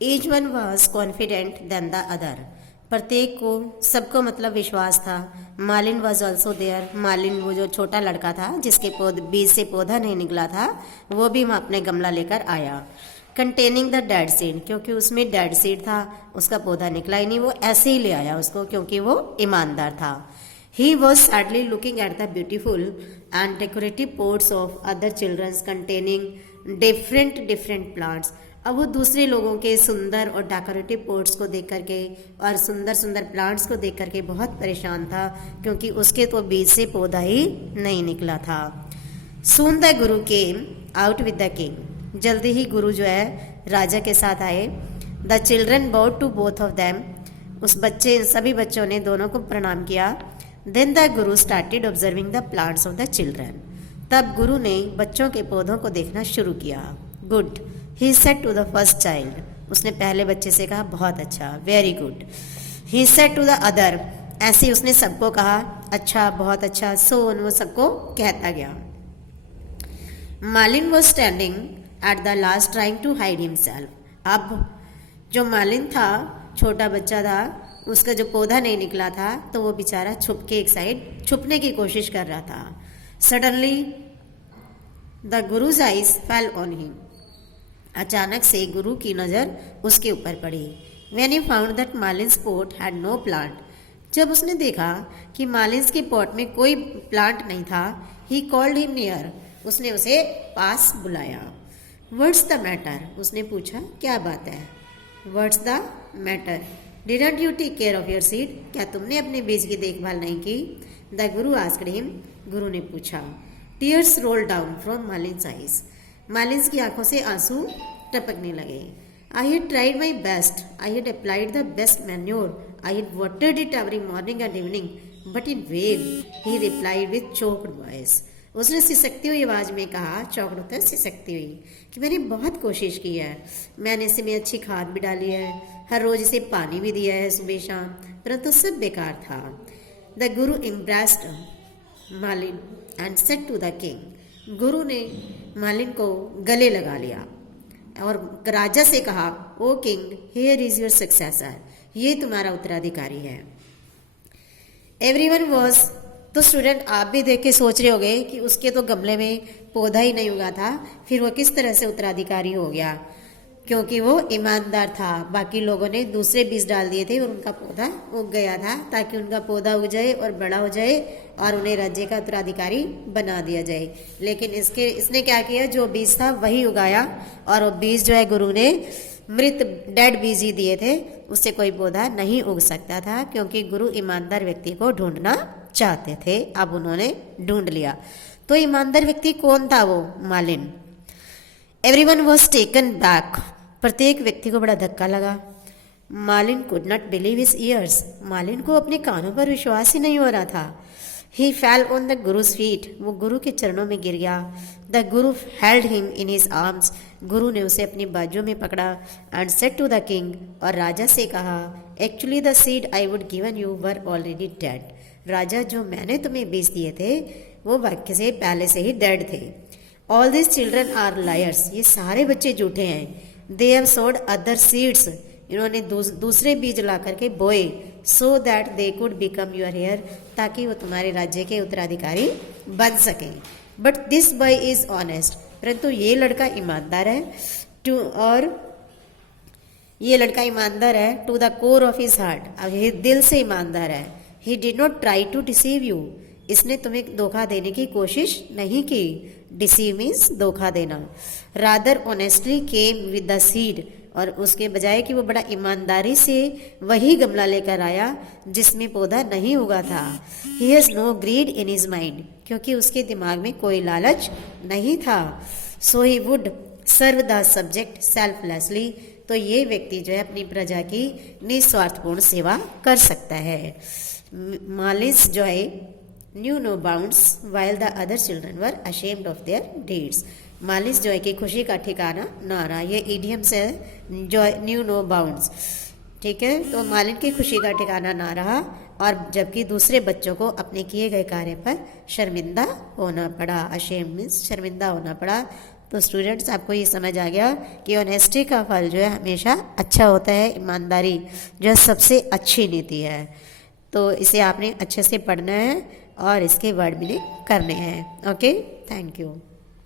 Each one was confident then the other. प्रत्येक को, सबको मतलब विश्वास था। मालिन वॉज ऑल्सो देयर। मालिन वो जो छोटा लड़का था जिसके बीज से पौधा नहीं निकला था, वो भी वहाँ अपने गमला लेकर आया। कंटेनिंग द डेड सीड, क्योंकि उसमें डेड सीड था, उसका पौधा निकला ही नहीं, वो ऐसे ही ले आया उसको क्योंकि वो ईमानदार था। He was sadly looking at the beautiful and decorative pots of other children containing different plants। अब वो दूसरे लोगों के सुंदर और डेकोरेटिव पोट्स को देख करके और सुंदर सुंदर प्लांट्स को देख करके बहुत परेशान था क्योंकि उसके तो बीज से पौधा ही नहीं निकला था। Soon the Guru came out with the king। जल्दी ही गुरु जो है राजा के साथ आए। The children bowed to both of them। उस बच्चे, सभी बच्चों ने दोनों को प्रणाम किया। Then the Guru started observing the plants of the children। तब गुरु ने बच्चों के पौधों को देखना शुरू किया। Good, he said to the first child। उसने पहले बच्चे से कहा बहुत अच्छा, very good। He said to the other। ऐसे ही उसने सबको कहा अच्छा, बहुत अच्छा। So वो सबको कहता गया। मालिन was standing at the last trying to hide himself। अब जो मालिन था, छोटा बच्चा था, उसका जो पौधा नहीं निकला था तो वो बेचारा छुप के एक साइड छुपने की कोशिश कर रहा था। Suddenly the guru's eyes fell on him. अचानक से गुरु की नज़र उसके ऊपर पड़ी। When he found that Malin's pot had no plant. जब उसने देखा कि मालिन्स के पॉट में कोई प्लांट नहीं था, ही कॉल्ड हिम नियर। उसने उसे पास बुलाया। What's the matter. उसने पूछा क्या बात है। What's the matter. Didn't you take care of your seed. क्या तुमने अपने बीज की देखभाल नहीं की। The Guru asked him. गुरु ने पूछा। Tears roll down from Malin's eyes. Malin's की आंखों से आंसू टपकने लगे। I had tried my best. I had applied the best manure. I had watered it every morning and evening but in vain. He replied with choked voice. उसने सिसकती हुई आवाज़ में कहा, चौकड़ होता है सिसकती हुई, कि मैंने बहुत कोशिश की है, मैंने इसमें अच्छी खाद भी डाली है, हर रोज़ इसे पानी भी दिया है सुबह शाम, परंतु सब बेकार था। The guru impressed Malin and said to the king. गुरु ने मालिन को गले लगा लिया और राजा से कहा, oh king, here is your successor. ये तुम्हारा उत्तराधिकारी है। Everyone was. तो स्टूडेंट आप भी देख के सोच रहे होंगे कि उसके तो गमले में पौधा ही नहीं उगा था, फिर वो किस तरह से उत्तराधिकारी हो गया। क्योंकि वो ईमानदार था। बाकी लोगों ने दूसरे बीज डाल दिए थे और उनका पौधा उग गया था ताकि उनका पौधा उग जाए और बड़ा हो जाए और उन्हें राज्य का उत्तराधिकारी बना दिया जाए। लेकिन इसने क्या किया, जो बीज था वही उगाया और वो बीज जो है गुरु ने मृत डेड बीज ही दिए थे, उससे कोई पौधा नहीं उग सकता था क्योंकि गुरु ईमानदार व्यक्ति को ढूंढना चाहते थे। अब उन्होंने ढूंढ लिया। तो ईमानदार व्यक्ति कौन था? वो मालिन। Everyone was taken back. प्रत्येक व्यक्ति को बड़ा धक्का लगा। मालिन could not believe his years. मालिन को अपने कानों पर विश्वास ही नहीं हो रहा था। He fell on the guru's feet. वो गुरु के चरणों में गिर गया। The guru held him in his arms. गुरु ने उसे अपनी बाजू में पकड़ा। And said to the king. और राजा से कहा, actually the seed I would given you were already dead. राजा, जो मैंने तुम्हें बीज दिए थे वो वाक्य से पहले से ही डेड थे। All this children are liars. ये सारे बच्चे झूठे हैं। They have sowed other seeds. इन्होंने दूसरे बीज ला करके बोए, so that they could become your heir, ताकि वो तुम्हारे राज्य के उत्तराधिकारी बन सकें। But this boy is honest. परंतु ये लड़का ईमानदार है ये लड़का ईमानदार है to the core of his heart. अब ये दिल से ईमानदार है। He did not try to deceive you. इसने तुम्हें धोखा देने की कोशिश नहीं की। डिसीव मीन्स धोखा देना। Rather honestly came with the seed. और उसके बजाय कि वो बड़ा ईमानदारी से वही गमला लेकर आया जिसमें पौधा नहीं उगा था। He has no greed in his mind. क्योंकि उसके दिमाग में कोई लालच नहीं था। So he would serve the subject selflessly. तो ये व्यक्ति जो है अपनी प्रजा की निस्वार्थपूर्ण सेवा कर सकता है। मालिस जो है knew no bounds while the other children were ashamed of their deeds. Malice जो है कि खुशी का ठिकाना ना रहा। ये इडियम से जो न्यू नो बाउंड्स, ठीक है। तो मालिन की खुशी का ठिकाना ना रहा और जबकि दूसरे बच्चों को अपने किए गए कार्य पर शर्मिंदा होना पड़ा। अशेम मीन्स शर्मिंदा होना पड़ा। तो स्टूडेंट्स आपको ये समझ आ गया कि ऑनेस्टी का फल जो है हमेशा अच्छा होता है, ईमानदारी जो है सबसे अच्छी नीति है। तो इसे आपने अच्छे से पढ़ना है और इसके वर्ड मीनिंग करने हैं। Okay, thank you.